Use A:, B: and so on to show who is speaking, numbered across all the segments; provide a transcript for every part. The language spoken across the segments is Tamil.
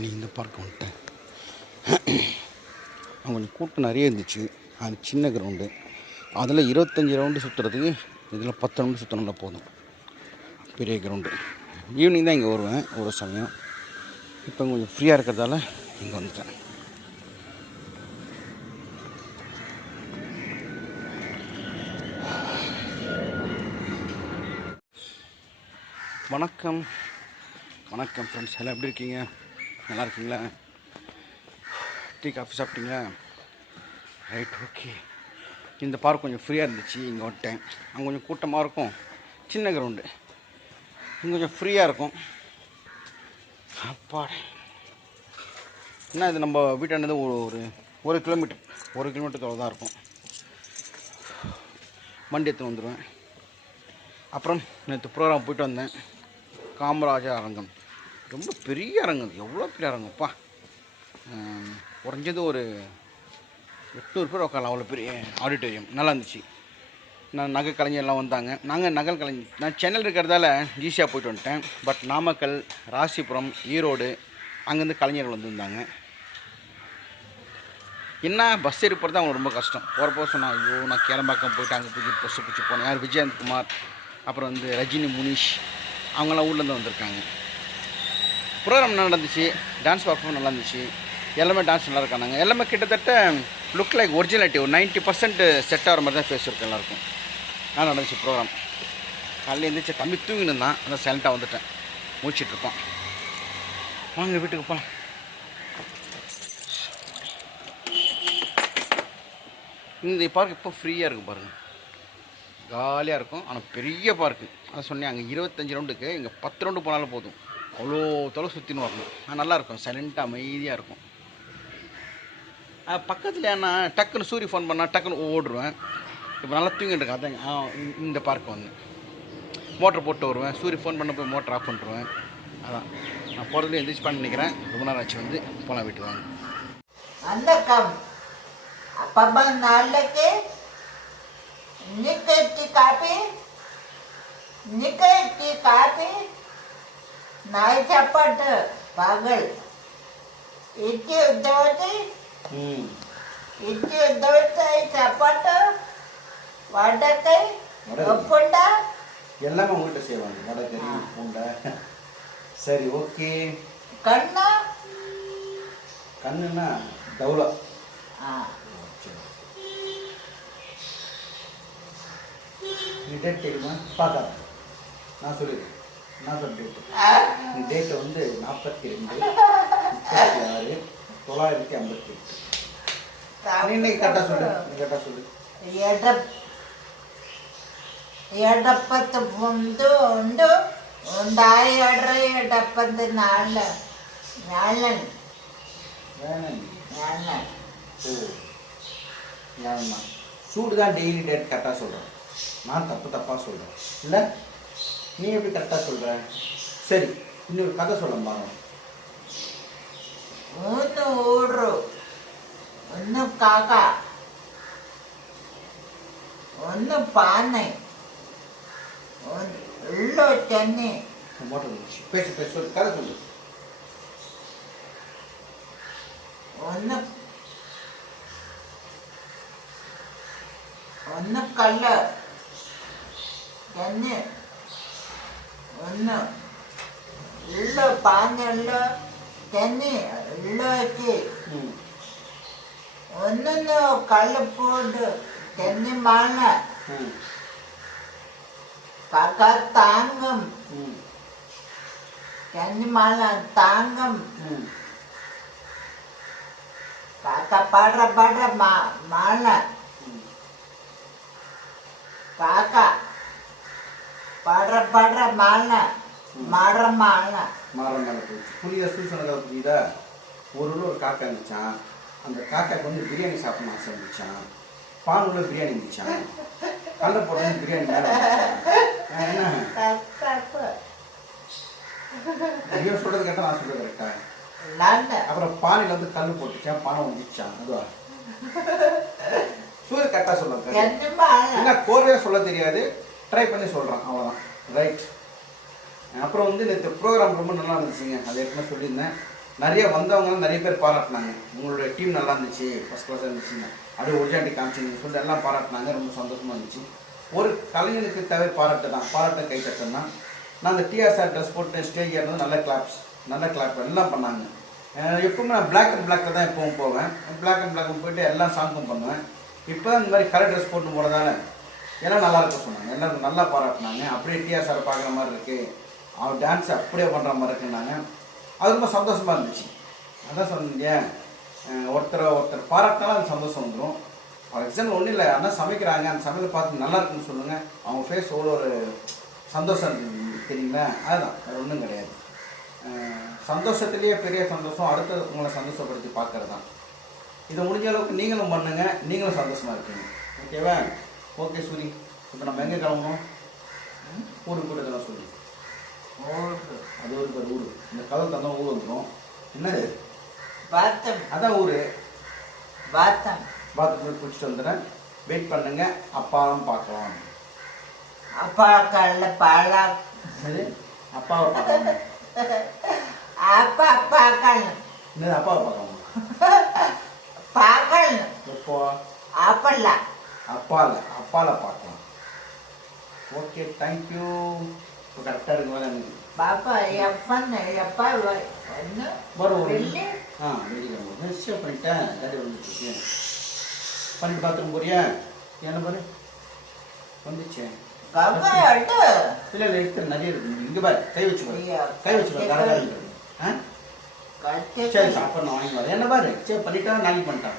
A: நீ இந்த பார்க்க வந்துட்டேன் அவங்களுக்கு கூட்டம் நிறைய இருந்துச்சு அது சின்ன கிரவுண்டு அதில் இருபத்தஞ்சி ரவுண்டு சுற்றுறதுக்கு இதில் பத்து ரவுண்டு சுற்றணும்னா போதும் பெரிய கிரவுண்டு ஈவினிங் தான் இங்கே வருவேன் ஒரு சமயம் இப்போ கொஞ்சம் ஃப்ரீயாக இருக்கிறதால இங்கே வந்துட்டேன் வணக்கம் வணக்கம் ஃப்ரெண்ட்ஸ் எல்லாம் எப்படி இருக்கீங்க நல்லா இருக்குங்களா டீ காஃபி சாப்பிட்டீங்களா ரைட் ஓகே இந்த பார்க் கொஞ்சம் ஃப்ரீயாக இருந்துச்சு இங்கே வந்துட்டேன் அங்கே கொஞ்சம் கூட்டமாக இருக்கும் சின்ன கிரவுண்டு இங்கே கொஞ்சம் ஃப்ரீயாக இருக்கும் அப்பாடே என்ன இது நம்ம வீட்டானது ஒரு ஒரு ஒரு கிலோமீட்டர் ஒரு கிலோமீட்டர் தான் இருக்கும் வண்டி எடுத்து வந்துடுவேன் அப்புறம் நேற்று ப்ரோக்ராம் போயிட்டு வந்தேன் காமராஜர் அரங்கம் ரொம்ப பெரிய அரங்கு எவ்வளோ பெரிய அரங்குப்பா குறைஞ்சது ஒரு எட்நூறு பேர் உட்காரலாம் அவ்வளோ பெரிய ஆடிட்டோரியம் நல்லா இருந்துச்சு நான் நகை கலைஞர்லாம் வந்தாங்க நாங்கள் நகல் கலைஞர் நான் சென்னையில் இருக்கிறதால ஈஸியாக போயிட்டு வந்துட்டேன் பட் நாமக்கல் ராசிபுரம் ஈரோடு அங்கேருந்து கலைஞர்கள் வந்துருந்தாங்க என்ன பஸ் ஏறிப்போகிறது தான் அவங்களுக்கு ரொம்ப கஷ்டம் போகிறப்போ சொன்னால் ஐயோ நான் கேளம்பாக்கம் போயிட்டு அங்கே போய் பஸ்ஸு பிடிச்சி போனேன் யார் விஜயந்த் குமார் அப்புறம் வந்து ரஜினி முனிஷ் அவங்களாம் ஊர்லேருந்து வந்திருக்காங்க ப்ரோக்ராம் நடந்துச்சு டான்ஸ் பர்ஃபார்ம் நல்லா இருந்துச்சு எல்லாமே டான்ஸ் நல்லா இருக்காங்க எல்லாமே கிட்டத்தட்ட லுக் லைக் ஒரிஜினாலிட்டி ஒரு நைன்ட்டி பர்சன்ட் செட் ஆகிற மாதிரி தான் ஃபேஸ் எல்லாருக்கும் நான் நடந்துச்சு ப்ரோக்ராம் காலையில் எழுந்திரிச்சு தம்பி தூங்கினு தான் ஆனால் சைலண்ட்டாக வந்துட்டேன் மூச்சிட்ருப்பான் வாங்க வீட்டுக்கு போகலாம் இந்த பார்க் இப்போ ஃப்ரீயாக இருக்கும் பாருங்கள் காலியாக இருக்கும் ஆனால் பெரிய பார்க்கு அதை சொன்னேன் அங்கே இருபத்தஞ்சி ரவுண்டுக்கு இங்கே பத்து ரவுண்டு போனாலும் போதும் அவ்வளோ தொலை சுற்றின்னு வரணும் நல்லாயிருக்கும் சைலண்ட்டாக அமைதியாக இருக்கும் பக்கத்தில் ஏன்னா டக்குன்னு சூரிய ஃபோன் பண்ணால் டக்குன்னு ஓடுருவேன் இப்போ நல்லா தூங்கிட்டு இருக்கேன் இந்த பார்க்கு வந்து மோட்டர் போட்டு வருவேன் சூரிய ஃபோன் பண்ண போய் மோட்டர் ஆஃப் பண்ணிடுவேன் அதான் நான் போகிறதுலேயே எந்திரிச்சு பண்ணி நினைக்கிறேன் ரொம்ப நேரம் ஆச்சு வந்து போனால் வீட்டு
B: வாங்க கம் అప్పమ్మ நாளைக்கு நிக்கி காப்பி நிக்கி காப்பி നാഴ്ചപ്പാട്ട് പകൽ ഇറ്റ് യുദ്ധവത്തിൽ ഇറ്റ് യുദ്ധവത്തായി ചപ്പാട്ട് വടക്കൈ ഉപ്പുണ്ട
A: எல்லாமே உங்கள்கிட்ட செய்வாங்க வடகறி பூண்டை சரி ஓகே கண்ணா கண்ணுன்னா தௌலா டிடெக்டிவ்மா நான் சொல்லிடுறேன் என்ன டேட்டு டேட்டு வந்து நாற்பத்தி ரெண்டு முப்பத்தி ஆறு தொள்ளாயிரத்தி ஐம்பத்தி எட்டு இன்னைக்கு கரெக்டாக சொல்லு கரெக்டாக சொல்லு
B: எடப் ಎಡಪ್ಪತ್ತು ಮುಂದು ಉಂಡು ಉಂಡಾಯಿ ಎಡ್ರ ಎಡಪ್ಪಂದು ನಾಳ ನಾಳನ್
A: சூடு தான் டெய்லி டேட் கரெக்டாக சொல்கிறேன் நான் தப்பு தப்பாக சொல்கிறேன் இல்லை நீ எப்படி கரெக்டாக சொல்கிற சரி இன்னொரு கதை சொல்லம்மா
B: ஒன்று ஊரு ஒன்று காக்கா ஒன்று பானை உள்ளோ தண்ணி
A: பேசு பேசு சொல்லு கதை சொல்லு
B: ஒன்று ஒன்று கல்ல தென்னை ഒന്ന് ഉള്ള പാഞ്ഞുള്ള തെന്നി ഉള്ള വെച്ച് ഒന്നൊന്ന് കള്ളിപ്പോണ്ട് തെന്നി മാങ്ങ കാക്ക താങ്ങും തെന്നി മാങ്ങ താങ്ങും കാക്ക പാടുற പാടുற മാ മാങ്ങ കാക്ക படுற படுற மாலை மாற மாலை
A: மாடுற மாலை புளிய சூசனதாக புரியுதா ஒரு ஊரில் ஒரு காக்கா இருந்துச்சான் அந்த காக்காக்கு வந்து பிரியாணி சாப்பிடணும் ஆசை இருந்துச்சான் பால் உள்ள பிரியாணி இருந்துச்சான் கல்ல போட்டு பிரியாணி என்ன ஐயோ சொல்கிறது கேட்டால் நான் சொல்கிறது
B: கரெக்டாக
A: அப்புறம் பானையில் வந்து கல் போட்டுச்சான் பானை வந்துச்சான் அதுவா சூரிய கரெக்டாக
B: சொல்லுங்க
A: கோர்வையாக சொல்ல தெரியாது ட்ரை பண்ணி சொல்கிறான் அவ்வளோதான் ரைட் அப்புறம் வந்து நேற்று ப்ரோக்ராம் ரொம்ப நல்லா இருந்துச்சுங்க அது ஏற்கனவே சொல்லியிருந்தேன் நிறைய வந்தவங்கலாம் நிறைய பேர் பாராட்டினாங்க உங்களுடைய டீம் நல்லா இருந்துச்சு ஃபஸ்ட் கிளாஸாக இருந்துச்சுங்க அது ஒரிஜினாலிட்டி காமிச்சிங்க சொல்லிட்டு எல்லாம் பாராட்டினாங்க ரொம்ப சந்தோஷமாக இருந்துச்சு ஒரு கலைஞனுக்கு தேவை பாராட்டு தான் பாராட்ட கை தான் நான் அந்த டிஆர்ஆர் ட்ரெஸ் போட்டு ஸ்டேஜ் ஏறினது நல்ல கிளாப்ஸ் நல்ல கிளாப் எல்லாம் பண்ணாங்க எப்பவுமே நான் பிளாக் அண்ட் பிளாக்கில் தான் எப்பவும் போவேன் பிளாக் அண்ட் பிளாக் போயிட்டு எல்லாம் சாங்கும் பண்ணுவேன் இப்போ இந்த மாதிரி கலர் ட்ரெஸ் போட்டு போகிறதால எல்லாம் நல்லா இருக்க சொன்னாங்க எல்லாம் நல்லா பாராட்டினாங்க அப்படியே டிஆர் சார் பார்க்குற மாதிரி இருக்குது அவன் டான்ஸ் அப்படியே பண்ணுற மாதிரி இருக்குன்னாங்க அது ரொம்ப சந்தோஷமாக இருந்துச்சு அதான் சொன்னேன் ஒருத்தரை ஒருத்தர் பாராட்டினாலும் அது சந்தோஷம் வந்துடும் ஃபார் எக்ஸாம்பிள் ஒன்றும் இல்லை ஆனால் சமைக்கிறாங்க அந்த சமையல் பார்த்து நல்லா இருக்குன்னு சொல்லுங்கள் அவங்க ஃபேஸ் ஒரு ஒரு சந்தோஷம் தெரியுங்களா அதுதான் அது ஒன்றும் கிடையாது சந்தோஷத்துலேயே பெரிய சந்தோஷம் அடுத்தது உங்களை சந்தோஷப்படுத்தி பார்க்குறது தான் இதை முடிஞ்ச அளவுக்கு நீங்களும் பண்ணுங்கள் நீங்களும் சந்தோஷமாக இருக்கீங்க ஓகேவா ஓகே சூரி இப்போ நம்ம எங்கே கிளம்பணும் ஊருக்கு கூட இதெல்லாம் சூரி அது ஒரு பேர் ஊர் இந்த கதவு தந்தோம் ஊர் வந்துடும் என்னது பாத்தம் அதான் ஊர் பாத்தம் பாத்ரூம் பிடிச்சிட்டு வந்துடுறேன் வெயிட் பண்ணுங்க அப்பாவும் பார்க்கலாம்
B: அப்பா கால பாலா
A: சரி அப்பாவை பார்க்கலாம்
B: அப்பா அப்பா கால
A: என்னது அப்பாவை பார்க்கலாம்
B: பார்க்கலாம் எப்போ அப்பல்ல
A: அப்பால் அப்பால் பார்க்கலாம் ஓகே தேங்க்யூ இப்போ கரெக்டாக இருக்கும் போது
B: பாப்பா எப்பன் எப்பா என்ன
A: வரும் ஆ வெளியில் நிச்சயம் பண்ணிட்டேன் எல்லாத்தையும் வந்துட்டு பண்ணிட்டு பார்த்துட்டு போறியா என்ன பாரு வந்துச்சேன்
B: இருக்கு
A: இங்கே கை கை வச்சுக்கோ என்ன பாரு சரி பண்ணிட்டா நாளைக்கு பண்ணிட்டான்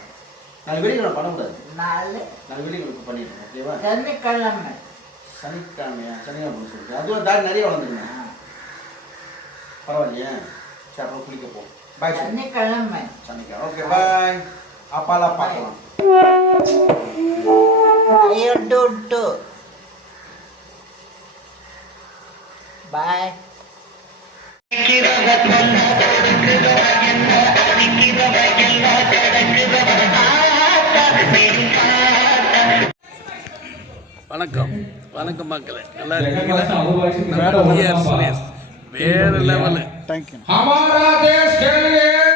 A: நான் வெள்ளிக்கிழமை பண்ணக்கூடாது நாலு நான் வெள்ளிக்கிழமை பண்ணிடுறேன் ஓகேவா சனிக்கிழமை சனிக்கிழமையா சனிக்கிழமை பண்ண சொல்லுங்கள் அதுவும் தாடி நிறைய வளர்ந்துருங்க பரவாயில்லையா சரி அப்புறம் குளிக்க போ பாய் சனிக்கிழமை சனிக்கிழமை ஓகே பாய் அப்பாலாம் பார்க்கலாம்
B: ஐயோ டூ டூ பாய் வணக்கம் வணக்கம் மக்களே நல்லா இருக்கீங்களா நம்ம டிஆர் வேறு லெவலு தேங்க்யூ